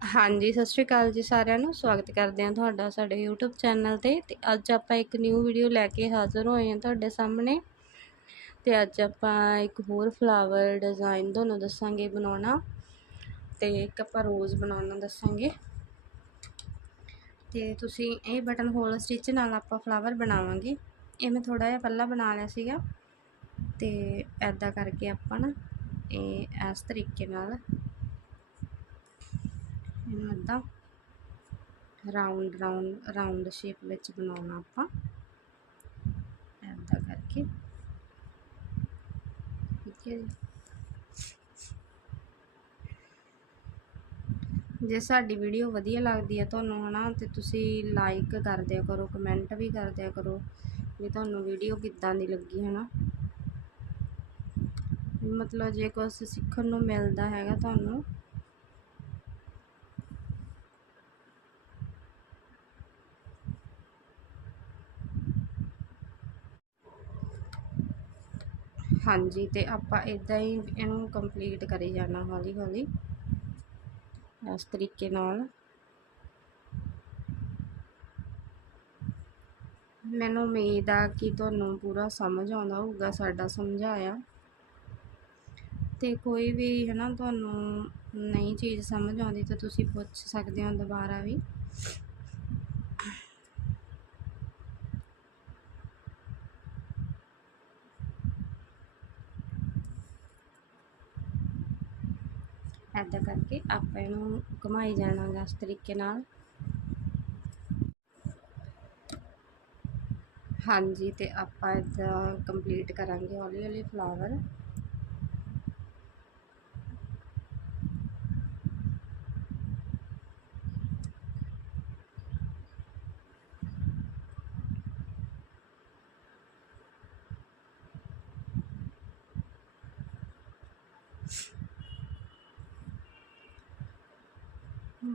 ਹਾਂਜੀ, ਸਤਿ ਸ਼੍ਰੀ ਅਕਾਲ ਜੀ ਸਾਰਿਆਂ ਨੂੰ, ਸਵਾਗਤ ਕਰਦੇ ਹਾਂ ਤੁਹਾਡਾ ਸਾਡੇ YouTube ਚੈਨਲ ਤੇ ਤੇ ਅੱਜ ਆਪਾਂ ਇੱਕ ਨਿਊ ਵੀਡੀਓ ਲੈ ਕੇ ਹਾਜ਼ਰ ਹੋਏ ਹਾਂ ਤੁਹਾਡੇ ਸਾਹਮਣੇ। ਤੇ ਅੱਜ ਆਪਾਂ ਇੱਕ ਹੋਰ ਫਲਾਵਰ ਡਿਜ਼ਾਈਨ ਤੁਹਾਨੂੰ ਦੱਸਾਂਗੇ ਬਣਾਉਣਾ ਤੇ ਇੱਕ ਆਪਾਂ ਰੋਜ਼ ਬਣਾਉਣਾ ਦੱਸਾਂਗੇ। ਤੇ ਤੁਸੀਂ ਇਹ ਬਟਨ ਹੋਲ ਸਟਿਚ ਨਾਲ ਆਪਾਂ ਫਲਾਵਰ ਬਣਾਵਾਂਗੇ। ਇਹ ਮੈਂ ਥੋੜਾ ਜਿਹਾ ਪਹਿਲਾਂ ਬਣਾ ਲਿਆ ਸੀਗਾ। ਤੇ ਐਦਾਂ ਕਰਕੇ ਆਪਾਂ ਨਾ ਇਹ ਇਸ ਤਰੀਕੇ ਨਾਲ ਇਹਨੂੰ ਇੱਦਾਂ ਰਾਉਂਡ ਰਾਉਂਡ ਰਾਉਂਡ ਸ਼ੇਪ ਵਿੱਚ ਬਣਾਉਣਾ ਆਪਾਂ। ਇੱਦਾਂ ਕਰਕੇ। ਠੀਕ ਹੈ ਜੇ। ਸਾਡੀ ਵੀਡੀਓ ਵਧੀਆ ਲੱਗਦੀ ਹੈ ਤੁਹਾਨੂੰ, ਹਨਾ, ਤੇ ਤੁਸੀਂ ਲਾਈਕ ਕਰ ਦਿਆ ਕਰੋ ਕਮੈਂਟ ਵੀ ਕਰ ਦਿਆ ਕਰੋ ਵੀ ਤੁਹਾਨੂੰ ਵੀਡੀਓ ਕਿੱਦਾਂ ਦੀ ਲੱਗੀ, ਹਨਾ। ਮਤਲਬ ਜੇ ਕੁਝ ਸਿੱਖਣ ਨੂੰ ਮਿਲਦਾ ਹੈਗਾ ਤੁਹਾਨੂੰ ਹਾਂਜੀ, ਤੇ ਆਪਾਂ ਇਦਾਂ ਹੀ ਇਹਨੂੰ ਕੰਪਲੀਟ ਕਰੀ ਜਾਣਾ ਹੌਲੀ ਹੌਲੀ ਇਸ ਤਰੀਕੇ ਨਾਲ। ਮੈਨੂੰ ਉਮੀਦ ਆ ਕਿ ਤੁਹਾਨੂੰ ਪੂਰਾ ਸਮਝ ਆਉਂਦਾ ਹੋਊਗਾ, ਸਾਡਾ ਸਮਝਾਇਆ। ਤੇ ਕੋਈ ਵੀ ਹੈ ਨਾ ਤੁਹਾਨੂੰ ਨਈ ਚੀਜ਼ ਸਮਝ ਆਉਂਦੀ ਤਾਂ ਤੁਸੀਂ ਪੁੱਛ ਸਕਦੇ ਹੋ ਦੁਬਾਰਾ ਵੀ। ਐਦਾਂ ਆਪਾਂ ਇਹਨੂੰ ਘੁਮਾਈ ਜਾਣਾਗਾ ਇਸ ਤਰੀਕੇ ਨਾਲ। ਹਾਂਜੀ, ਤੇ ਆਪਾਂ ਇਦਾਂ ਕੰਪਲੀਟ ਕਰਾਂਗੇ ਹੌਲੀ ਹੌਲੀ ਫਲਾਵਰ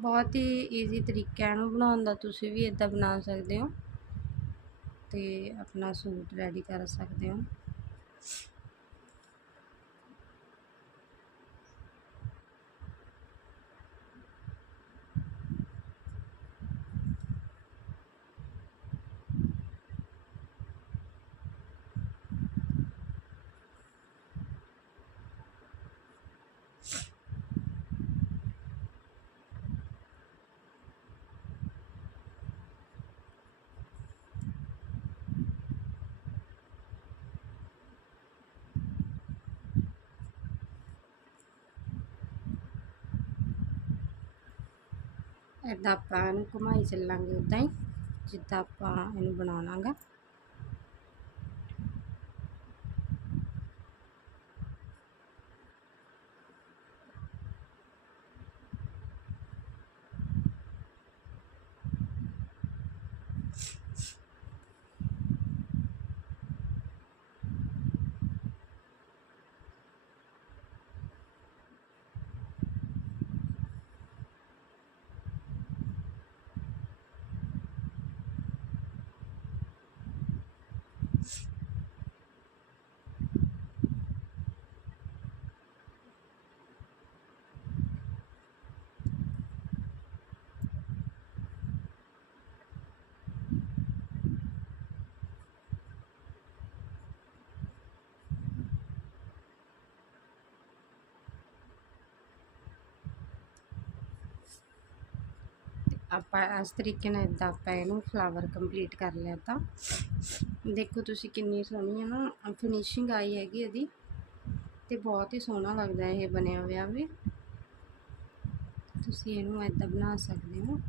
ਬਹੁਤ ਹੀ ਈਜ਼ੀ ਤਰੀਕਾ ਇਹਨੂੰ ਬਣਾਉਣ ਦਾ, ਤੁਸੀਂ ਵੀ ਇਦਾਂ ਬਣਾ ਸਕਦੇ ਹੋ ਤੇ ਆਪਣਾ ਸੂਟ ਰੈਡੀ ਕਰ ਸਕਦੇ ਹੋ। ਇਦਾਂ ਆਪਾਂ ਇਹਨੂੰ ਘੁਮਾਈ ਚੱਲਾਂਗੇ ਉਦਾਂ ਹੀ ਜਿੱਦਾਂ ਆਪਾਂ ਇਹਨੂੰ ਬਣਾਉਣਾਗਾ ਆਪਾਂ ਇਸ ਤਰੀਕੇ ਨਾਲ ਇਦਾਂ ਆਪਾਂ ਇਹਨੂੰ ਫਲਾਵਰ ਕੰਪਲੀਟ ਕਰ ਲਿਆ ਤਾਂ। ਦੇਖੋ ਤੁਸੀਂ ਕਿੰਨੀ ਸੋਹਣੀ ਹੈ ਨਾ ਫਿਨਿਸ਼ਿੰਗ ਆਈ ਹੈਗੀ ਇਹਦੀ ਤੇ ਬਹੁਤ ਹੀ ਸੋਹਣਾ ਲੱਗਦਾ ਇਹ ਬਣਿਆ ਹੋਇਆ ਵੀ। ਤੁਸੀਂ ਇਹਨੂੰ ਇਦਾਂ ਬਣਾ ਸਕਦੇ ਹੋ।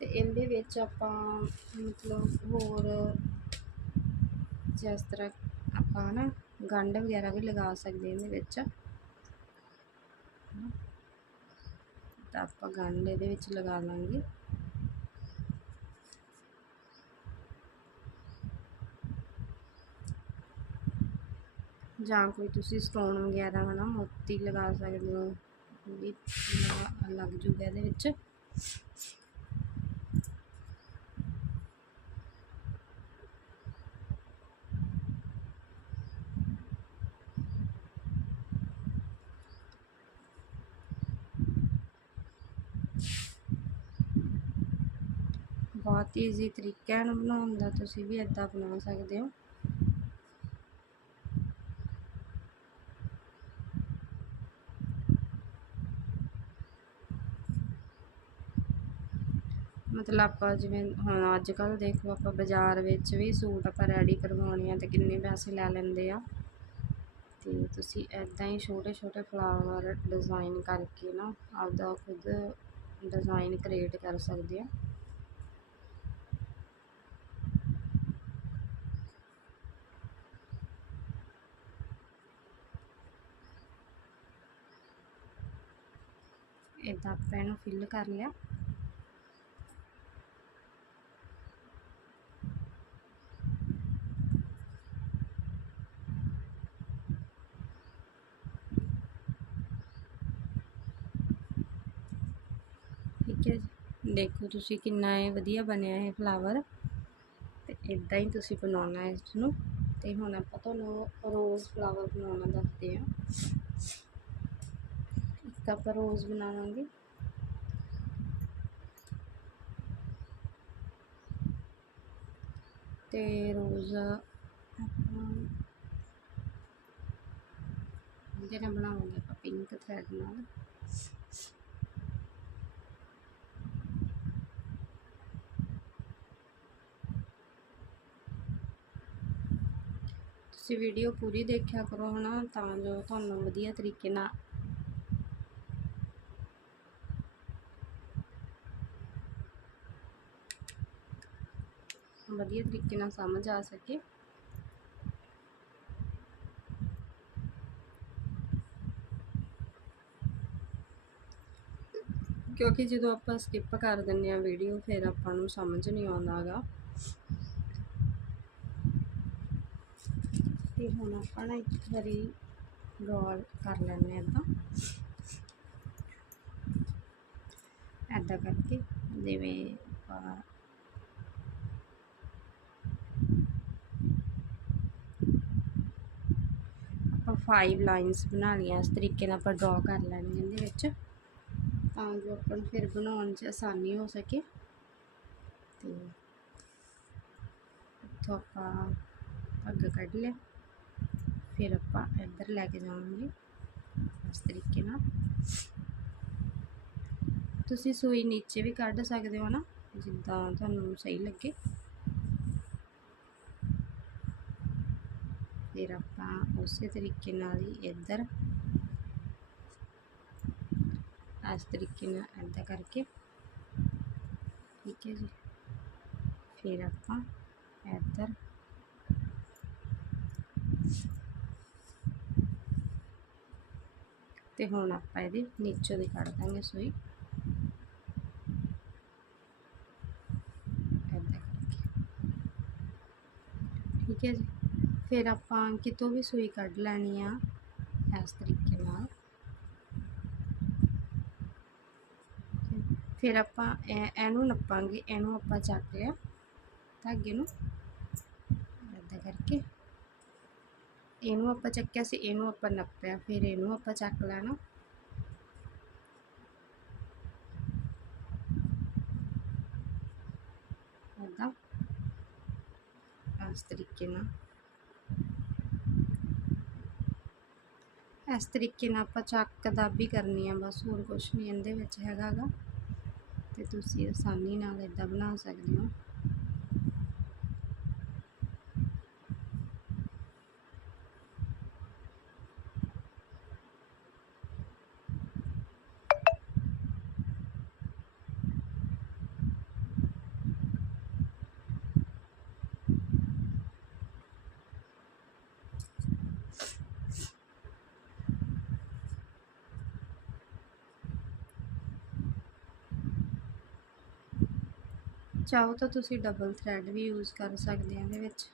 ਤੇ ਇਹਦੇ ਵਿੱਚ ਆਪਾਂ ਮਤਲਬ ਹੋਰ ਜਿਸ ਤਰ੍ਹਾਂ ਆਪਾਂ ਨਾ ਗੰਢ ਵਗੈਰਾ ਵੀ ਲਗਾ ਸਕਦੇ ਇਹਦੇ ਵਿੱਚ। ਤਾਂ ਆਪਾਂ ਗੰਢ ਇਹਦੇ ਵਿੱਚ ਲਗਾ ਲਾਂਗੇ। ਜਾਂ ਕੋਈ ਤੁਸੀਂ ਸਟੋਨ ਵਗੈਰਾ ਹਨਾ ਮੋਤੀ ਲਗਾ ਸਕਦੇ ਹੋ ਵੀ ਲੱਗ ਜੂਗਾ ਇਹਦੇ ਵਿੱਚ। ਬਹੁਤ ਈਜ਼ੀ ਤਰੀਕਾ ਹੈ ਬਣਾਉਣ ਦਾ, ਤੁਸੀਂ ਵੀ ਇਦਾਂ ਬਣਾ ਸਕਦੇ ਹੋ। ਮਤਲਬ ਆਪਾਂ ਜਿਵੇਂ ਹੁਣ ਅੱਜ ਕੱਲ ਦੇਖੋ ਆਪਾਂ ਬਾਜ਼ਾਰ ਵਿੱਚ ਵੀ ਸੂਟ ਆਪਾਂ ਰੈਡੀ ਕਰਵਾਉਣੇ ਆ ਤੇ ਕਿੰਨੇ ਪੈਸੇ ਲੈ ਲੈਂਦੇ ਆ। ਤੇ ਤੁਸੀਂ ਐਦਾਂ ਹੀ ਛੋਟੇ ਛੋਟੇ ਫਲਾਵਰ ਡਿਜ਼ਾਈਨ ਕਰਕੇ ਨਾ ਆਪਦਾ ਖੁਦ ਡਿਜ਼ਾਈਨ ਕ੍ਰੀਏਟ ਕਰ ਸਕਦੇ ਆ। ਇਦਾਂ ਆਪਾਂ ਇਹਨੂੰ ਫਿਲ ਕਰ ਲਿਆ। ਠੀਕ ਹੈ ਜੀ। ਦੇਖੋ ਤੁਸੀਂ ਕਿੰਨਾ ਇਹ ਵਧੀਆ ਬਣਿਆ ਹੈ ਫਲਾਵਰ ਤੇ ਇਦਾਂ ਹੀ ਤੁਸੀਂ ਬਣਾਉਣਾ ਹੈ ਇਸ ਨੂੰ ਤੇ ਹੁਣ ਆਪਾਂ ਤੁਹਾਨੂੰ ਰੋਜ਼ ਫਲਾਵਰ ਬਣਾਉਣਾ ਦੱਸਦੇ ਹਾਂ। ਇੱਕ ਆਪਾਂ ਰੋਜ਼ ਬਣਾਵਾਂਗੇ। ਤੇ ਰੋਜ਼ ਆਪਾਂ ਜਿਹੜਾ ਬਣਾਵਾਂਗੇ ਆਪਾਂ ਪਿੰਕ ਥ੍ਰੈਡ ਨਾਲ। ਤੁਸੀਂ ਵੀਡੀਓ ਪੂਰੀ ਦੇਖਿਆ ਕਰੋ ਹਨਾ, ਤਾਂ ਜੋ ਤੁਹਾਨੂੰ ਵਧੀਆ ਤਰੀਕੇ ਨਾਲ ਵਧੀਆ ਤਰੀਕੇ ਨਾਲ ਸਮਝ ਆ ਸਕੇ। ਕਿਉਂਕਿ ਜਦੋਂ ਆਪਾਂ ਸਕਿਪ ਕਰ ਦਿੰਦੇ ਆ ਵੀਡੀਓ ਫਿਰ ਆਪਾਂ ਨੂੰ ਸਮਝ ਨਹੀਂ ਆਉਂਦਾਗਾ ਤੇ ਹੁਣ ਆਪਾਂ ਨਾ ਇੱਕ ਵਾਰੀ ਗੌਰ ਕਰ ਲੈਂਦੇ ਆ ਤਾਂ। ਐਦਾਂ ਕਰਕੇ ਜਿਵੇਂ ਆਪਾਂ ਆਪਾਂ 5 ਲਾਈਨਸ ਬਣਾ ਲਈਆਂ, ਇਸ ਤਰੀਕੇ ਨਾਲ ਆਪਾਂ ਡਰਾ ਕਰ ਲੈਣੀ ਇਹਦੇ ਵਿੱਚ, ਤਾਂ ਜੋ ਆਪਾਂ ਨੂੰ ਫਿਰ ਬਣਾਉਣ 'ਚ ਆਸਾਨੀ ਹੋ ਸਕੇ। ਤੇ ਇੱਥੋਂ ਆਪਾਂ ਅੱਗ ਕੱਢ ਲਿਆ, ਫਿਰ ਆਪਾਂ ਇੱਧਰ ਲੈ ਕੇ ਜਾਵਾਂਗੇ, ਇਸ ਤਰੀਕੇ ਨਾਲ। ਤੁਸੀਂ ਸੂਈ ਨੀਚੇ ਵੀ ਕੱਢ ਸਕਦੇ ਹੋ ਨਾ, ਜਿੱਦਾਂ ਤੁਹਾਨੂੰ ਸਹੀ ਲੱਗੇ। ਫਿਰ ਉਸੇ ਤਰੀਕੇ ਨਾਲ ਹੀ ਇੱਧਰ ਇਸ ਤਰੀਕੇ ਨਾਲ ਇੱਦਾਂ ਕਰਕੇ। ਠੀਕ ਹੈ ਜੀ। ਫਿਰ ਆਪਾਂ ਇੱਧਰ ਤੇ ਹੁਣ ਆਪਾਂ ਇਹਦੇ ਨੀਚੋਂ ਦੀ ਕੱਢ ਦਾਂਗੇ ਸੂਈ। ਇੱਦਾਂ ਕਰਕੇ। ਠੀਕ ਹੈ ਜੀ। ਫਿਰ ਆਪਾਂ ਕਿਤੋਂ ਵੀ ਸੂਈ ਕੱਢ ਲੈਣੀ ਆ ਇਸ ਤਰੀਕੇ ਨਾਲ। ਫਿਰ ਆਪਾਂ ਇਹਨੂੰ ਨੱਪਾਂਗੇ ਇਹਨੂੰ ਆਪਾਂ ਚੱਕ ਲਿਆ ਧਾਗੇ ਨੂੰ ਇੱਦਾਂ ਕਰਕੇ। ਇਹਨੂੰ ਆਪਾਂ ਚੱਕਿਆ ਸੀ, ਇਹਨੂੰ ਆਪਾਂ ਨੱਪਿਆ, ਫਿਰ ਇਹਨੂੰ ਆਪਾਂ ਚੱਕ ਲੈਣਾ। ਇੱਦਾਂ ਇਸ ਤਰੀਕੇ ਨਾਲ। ਇਸ ਤਰੀਕੇ ਨਾਲ ਆਪਾਂ ਚੱਕ ਦਾਬੀ ਕਰਨੀ ਆ, ਬਸ ਹੋਰ ਕੁਝ ਨਹੀਂ ਇਹਦੇ ਵਿੱਚ ਹੈਗਾਗਾ ਤੇ ਤੁਸੀਂ ਆਸਾਨੀ ਨਾਲ ਇਦਾਂ ਬਣਾ ਸਕਦੇ ਹੋ। ਚਾਹੋ ਤਾਂ ਤੁਸੀਂ ਡਬਲ ਥਰੈਡ ਵੀ ਯੂਜ਼ ਕਰ ਸਕਦੇ ਆ ਇਹਦੇ ਵਿੱਚ।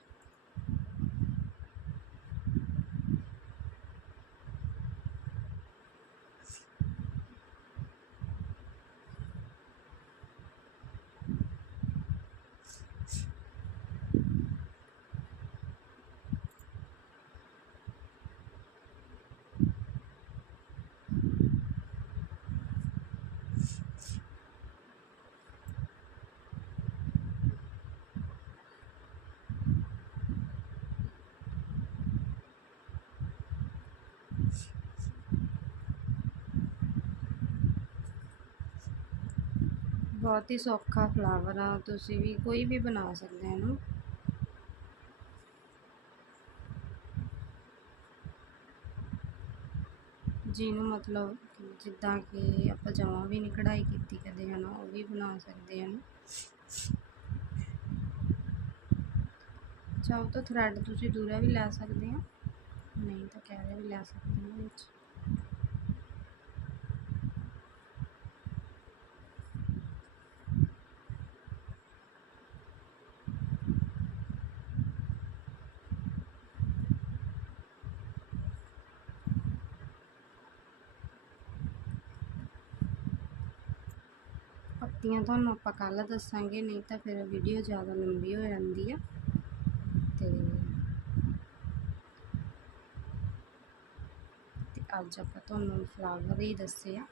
ਬਹੁਤ ਹੀ ਸੌਖਾ ਫਲਾਵਰ ਆ, ਤੁਸੀਂ ਵੀ ਕੋਈ ਵੀ ਬਣਾ ਸਕਦੇ ਹੋ ਇਹਨੂੰ। ਜਿਹਨੂੰ ਮਤਲਬ ਕਿ ਜਿੱਦਾਂ ਕਿ ਆਪਾਂ ਜਮਾਂ ਵੀ ਨਹੀਂ ਕਢਾਈ ਕੀਤੀ ਕਦੇ, ਹਨਾ, ਉਹ ਵੀ ਬਣਾ ਸਕਦੇ ਹਨ ਚਾਹੋ ਤਾਂ ਥਰੈਡ ਤੁਸੀਂ ਦੂਰਾ ਵੀ ਲੈ ਸਕਦੇ ਆ। ਨਹੀਂ ਤਾਂ ਕਹਿ ਵੀ ਲੈ ਸਕਦੇ ਹੋ ਵਿੱਚ। ਪੱਤੀਆਂ ਤੁਹਾਨੂੰ ਆਪਾਂ ਕੱਲ ਦੱਸਾਂਗੇ, ਨਹੀਂ ਤਾਂ ਫਿਰ ਵੀਡੀਓ ਜ਼ਿਆਦਾ ਲੰਬੀ ਹੋ ਜਾਂਦੀ ਆ। ਤੇ ਅੱਜ ਆਪਾਂ ਤੁਹਾਨੂੰ ਫਲਾਵਰ ਹੀ ਦੱਸੇ ਆ।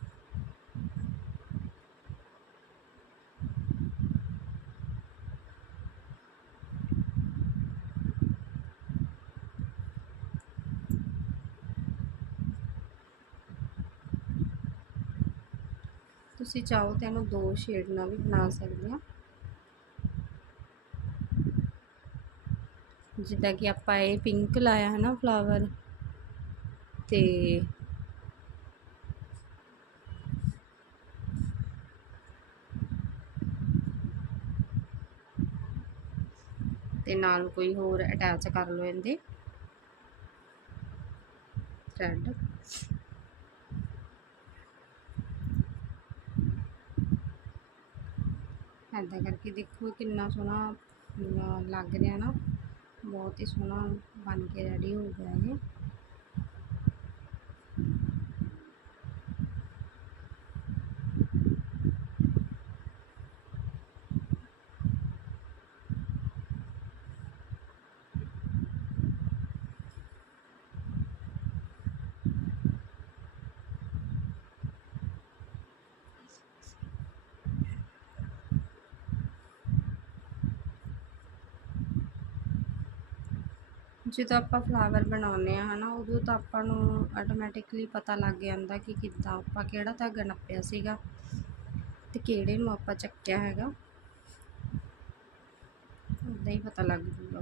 ਤੁਸੀਂ ਚਾਹੋ ਤਾਂ ਇਹਨੂੰ ਦੋ ਸ਼ੇਡ ਨਾਲ ਵੀ ਬਣਾ ਸਕਦੇ ਆ ਜਿੱਦਾਂ ਕਿ ਆਪਾਂ ਇਹ ਪਿੰਕ ਲਾਇਆ ਹੈ ਨਾ ਫਲਾਵਰ ਤੇ ਤੇ ਨਾਲ ਕੋਈ ਹੋਰ ਅਟੈਚ ਕਰ ਲਓ ਇਹਦੇ। ਥ੍ਰੈਡ ਇੱਦਾਂ ਕਰਕੇ ਦੇਖੋ ਕਿੰਨਾ ਸੋਹਣਾ ਲੱਗ ਰਿਹਾ ਨਾ। ਬਹੁਤ ਹੀ ਸੋਹਣਾ ਬਣ ਕੇ ਰੈਡੀ ਹੋ ਗਿਆ ਇਹ। ਜਦੋਂ ਆਪਾਂ ਫਲਾਵਰ ਬਣਾਉਂਦੇ ਹਾਂ ਹੈ ਨਾ ਉਦੋਂ ਤਾਂ ਆਪਾਂ ਨੂੰ ਆਟੋਮੈਟਿਕਲੀ ਪਤਾ ਲੱਗ ਜਾਂਦਾ ਕਿ ਕਿੱਦਾਂ ਆਪਾਂ ਕਿਹੜਾ ਧਾਗਾ ਨੱਪਿਆ ਸੀਗਾ ਅਤੇ ਕਿਹੜੇ ਨੂੰ ਆਪਾਂ ਚੱਕਿਆ ਹੈਗਾ। ਉੱਦਾਂ ਹੀ ਪਤਾ ਲੱਗ ਜੂਗਾ।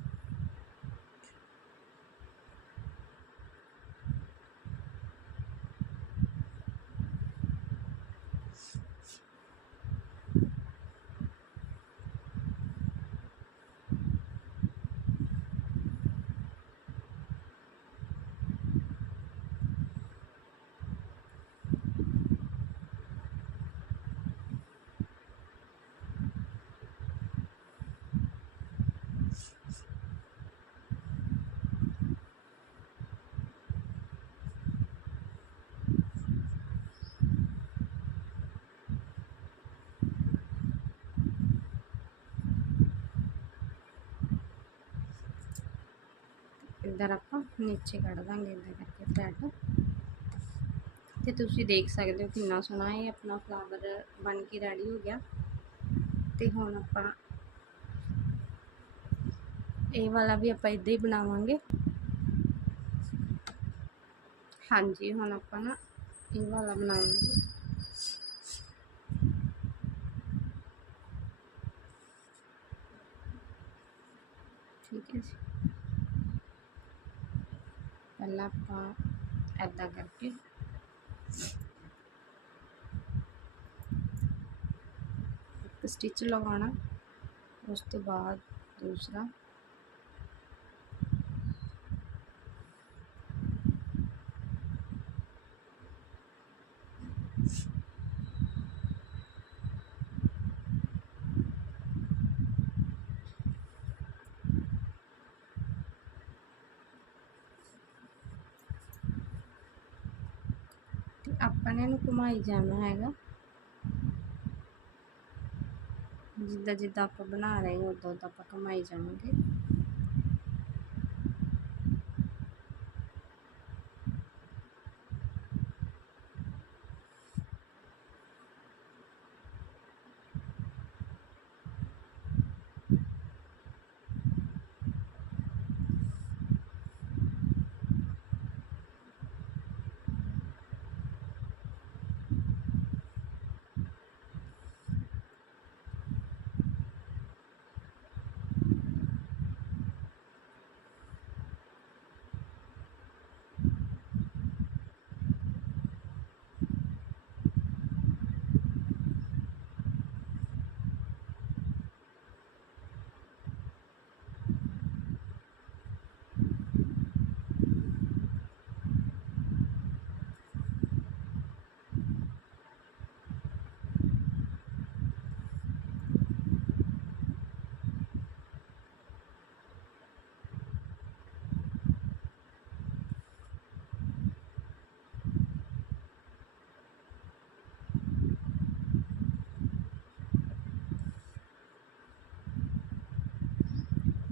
ਆਪਾਂ ਨੂੰ ਇੱਧਰ ਆਪਾਂ ਨੀਚੇ ਕੱਢ ਦਾਂਗੇ ਇੱਦਾਂ ਕਰਕੇ ਥਰੈਡ ਤੇ ਤੁਸੀਂ ਦੇਖ ਸਕਦੇ ਹੋ ਕਿੰਨਾ ਸੋਹਣਾ ਇਹ ਆਪਣਾ ਫਲਾਵਰ ਬਣ ਕੇ ਰੈਡੀ ਹੋ ਗਿਆ ਤੇ ਹੁਣ ਆਪਾਂ ਇਹ ਵਾਲਾ ਵੀ ਆਪਾਂ ਇਦਾਂ ਹੀ ਬਣਾਵਾਂਗੇ ਹਾਂਜੀ ਹੁਣ ਆਪਾਂ ਨਾ ਇਹ ਵਾਲਾ ਬਣਾਵਾਂਗੇ ਠੀਕ ਹੈ ਜੀ ਪਹਿਲਾਂ ਆਪਾਂ ਐਦਾਂ ਕਰਕੇ ਇੱਕ ਸਟਿਚ ਲਗਾਉਣਾ ਉਸ ਤੋਂ ਬਾਅਦ ਦੂਸਰਾ ਤੇ ਆਪਾਂ ਨੇ ਇਹਨੂੰ ਘੁਮਾਈ ਜਾਣਾ ਹੈਗਾ। ਜਿੱਦਾਂ ਜਿੱਦਾਂ ਆਪਾਂ ਬਣਾ ਰਹੇ ਹਾਂ, ਉਦਾਂ ਉਦਾਂ ਆਪਾਂ ਘੁਮਾਈ ਜਾਵਾਂਗੇ।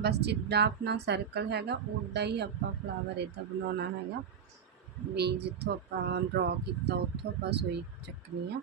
ਬਸ ਜਿੱਦਾਂ ਆਪਣਾ ਸਰਕਲ ਹੈਗਾ ਉੱਦਾਂ ਹੀ ਆਪਾਂ ਫਲਾਵਰ ਇਦਾਂ ਬਣਾਉਣਾ ਹੈਗਾ। ਵੀ ਜਿੱਥੋਂ ਆਪਾਂ ਡਰਾ ਕੀਤਾ, ਉੱਥੋਂ ਆਪਾਂ ਸੂਈ ਚੱਕਣੀ ਆ।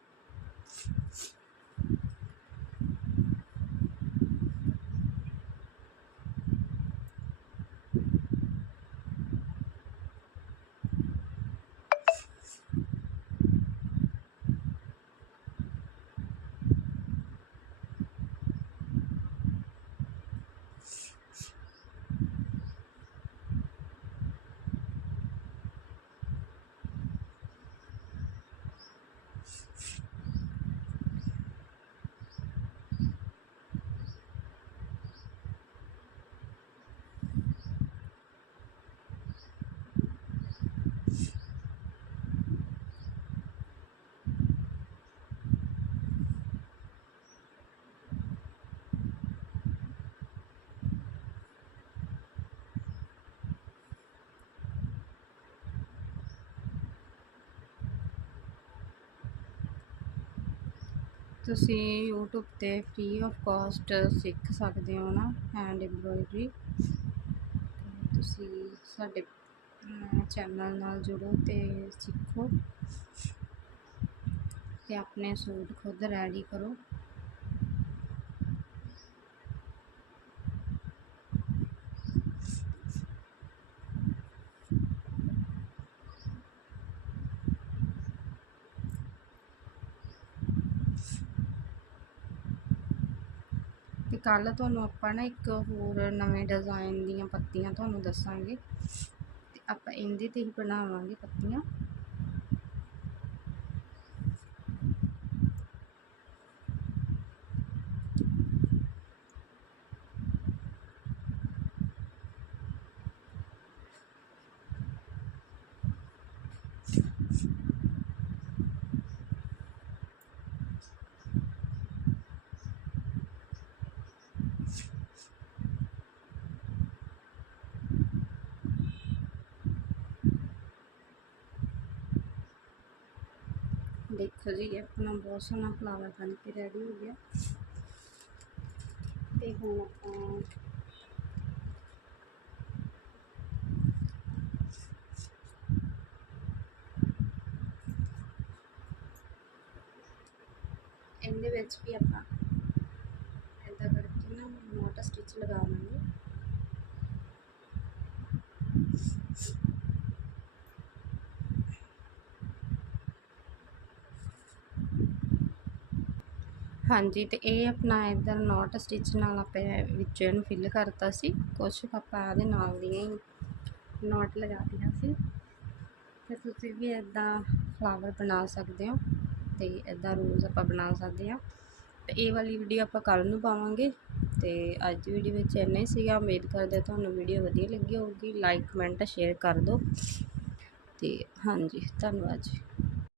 ਤੁਸੀਂ YouTube ਤੇ ਫ੍ਰੀ ਆਫ ਕਾਸਟ ਸਿੱਖ ਸਕਦੇ ਹੋ ਨਾ ਹੈਂਡ ਐਮਬ੍ਰੋਇਡਰੀ ਤੁਸੀਂ ਸਾਡੇ ਚੈਨਲ ਨਾਲ ਜੁੜੋ ਤੇ ਸਿੱਖੋ। ਤੇ ਆਪਣੇ ਸੂਟ ਖੁਦ ਰੈਡੀ ਕਰੋ। ਕੱਲ੍ਹ ਤੁਹਾਨੂੰ ਆਪਾਂ ਨਾ ਇੱਕ ਹੋਰ ਨਵੇਂ ਡਿਜ਼ਾਈਨ ਦੀਆਂ ਪੱਤੀਆਂ ਤੁਹਾਨੂੰ ਦੱਸਾਂਗੇ। ਅਤੇ ਆਪਾਂ ਇਹਦੇ ਤੇ ਹੀ ਬਣਾਵਾਂਗੇ ਪੱਤੀਆਂ। ਦੇਖੋ ਜੀ ਆਪਣਾ ਬਹੁਤ ਸੋਹਣਾ ਫਲਾਵਰ ਬਣ ਕੇ ਰੈਡੀ ਹੋ ਗਿਆ। ਤੇ ਹੁਣ ਆਪਾਂ ਇਹਦੇ ਵਿੱਚ ਵੀ ਆਪਾਂ ਇਦਾਂ ਕਰਕੇ ਨਾ ਮੋਟਾ ਸਟਿਚ ਲਗਾਵਾਂਗੇ ਹਾਂਜੀ, ਤੇ ਇਹ ਆਪਣਾ ਇਧਰ ਨੋਟ ਸਟਿਚ ਨਾਲ ਆਪਾਂ ਵਿੱਚ ਇਹਨੂੰ ਫਿਲ ਕਰਤਾ ਸੀ। ਕੁਛ ਆਪਾਂ ਇਹਦੇ ਨਾਲ ਦੀਆਂ ਹੀ ਨੋਟ ਲਗਾ ਦਿੱਤੀਆਂ ਸੀ। ਤੇ ਤੁਸੀਂ ਵੀ ਇਦਾਂ ਫਲਾਵਰ ਬਣਾ ਸਕਦੇ ਹੋ ਤੇ ਇਦਾਂ ਰੋਜ਼ ਆਪਾਂ ਬਣਾ ਸਕਦੇ ਹਾਂ। ਤੇ ਇਹ ਵਾਲੀ ਵੀਡੀਓ ਆਪਾਂ ਕੱਲ ਨੂੰ ਪਾਵਾਂਗੇ। ਤੇ ਅੱਜ ਦੀ ਵੀਡੀਓ ਵਿੱਚ ਇੰਨਾ ਹੀ ਸੀਗਾ। ਉਮੀਦ ਕਰਦੇ ਤੁਹਾਨੂੰ ਵੀਡੀਓ ਵਧੀਆ ਲੱਗੀ ਹੋਊਗੀ। ਲਾਈਕ ਕਮੈਂਟ ਸ਼ੇਅਰ ਕਰ ਦਿਓ। ਤੇ ਹਾਂਜੀ, ਧੰਨਵਾਦ ਜੀ।